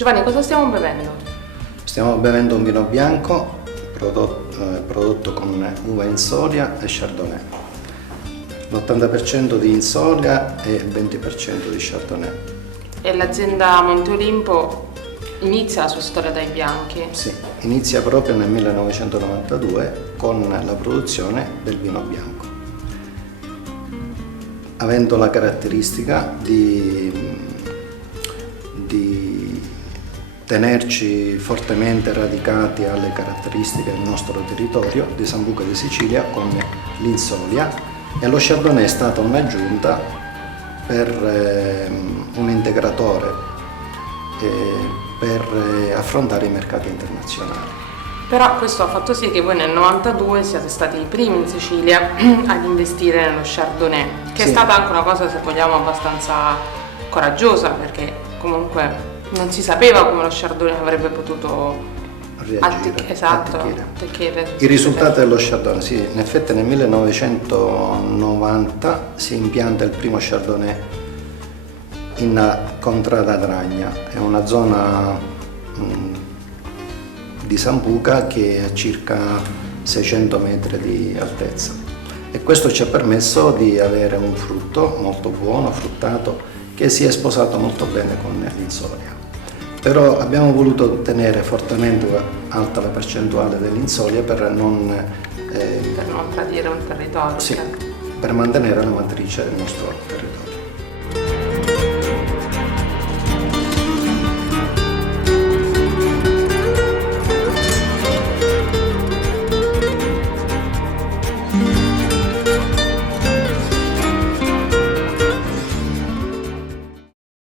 Giovanni, cosa stiamo bevendo? Stiamo bevendo un vino bianco prodotto con uva insolia e chardonnay. L'80% di insolia e il 20% di chardonnay. E l'azienda Monte Olimpo inizia la sua storia dai bianchi? Sì, inizia proprio nel 1992 con la produzione del vino bianco, avendo la caratteristica di tenerci fortemente radicati alle caratteristiche del nostro territorio di Sambuca di Sicilia con l'insolia, e lo Chardonnay è stata un'aggiunta per un integratore per affrontare i mercati internazionali. Però questo ha fatto sì che voi nel 92 siate stati i primi in Sicilia ad investire nello Chardonnay, che Sì. è stata anche una cosa, se vogliamo, abbastanza coraggiosa, perché comunque non si sapeva come lo Chardonnay avrebbe potuto attecchire. I risultati dello Chardonnay, sì, in effetti nel 1990 si impianta il primo Chardonnay in Contrada Dragna, è una zona di Sambuca che è a circa 600 metri di altezza, e questo ci ha permesso di avere un frutto molto buono, fruttato, che si è sposato molto bene con l'insolia. Però abbiamo voluto tenere fortemente alta la percentuale dell'insolia per non tradire un territorio. sì, per mantenere la matrice del nostro territorio.